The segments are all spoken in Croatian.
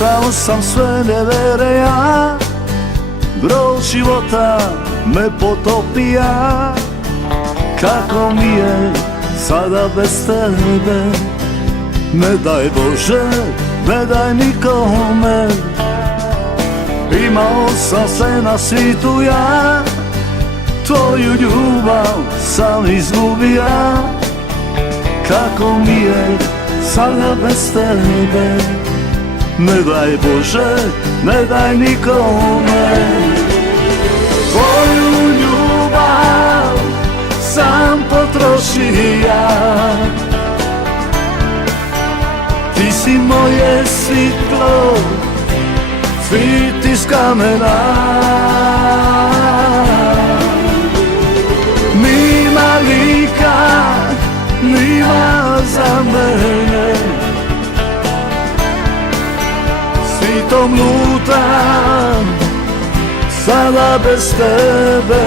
Prošao sam sve nevere ja, brod života me potopija. Kako mi je sada bez tebe, ne daj Bože, ne daj nikome. Imao sam sve na svijetu ja, tvoju ljubav sam izgubija. Kako mi je sada bez tebe, ne daj Bože, ne daj nikome. Tvoju ljubav sam potrošija, ti si moje svjetlo, cvit iz kamena. Nima lika, nima za mene, svijetom lutam, sada bez tebe.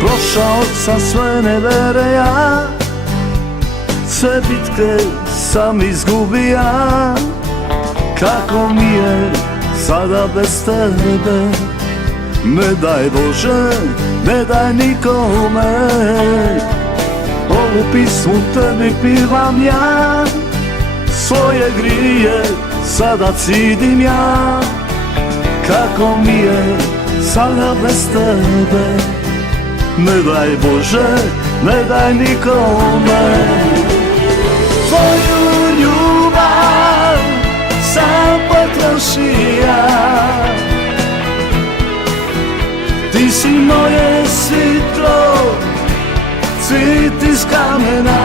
Prošao sam sve nevere ja, sve bitke sam izgubija. Kako mi je sada bez tebe, ne daj Bože, ne daj nikome. Ovu pismu tebi pivam ja, svoje grije sada cidim ja. Kako mi je sada bez tebe, ne daj Bože, ne daj nikome. Tvoju ljubav sam potrošija, ti si moje svjetlo, cvit iz kamena.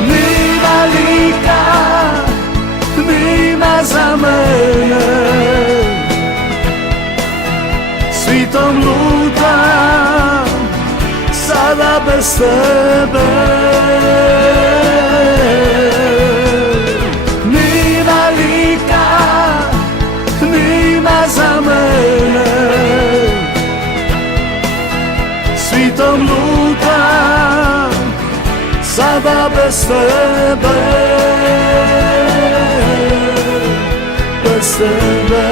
Nima lika, nima za mene, svijetom lutam, sada bez tebe. Nima lika, nima za mene, svijetom lutam, sada bez tebe, bez tebe.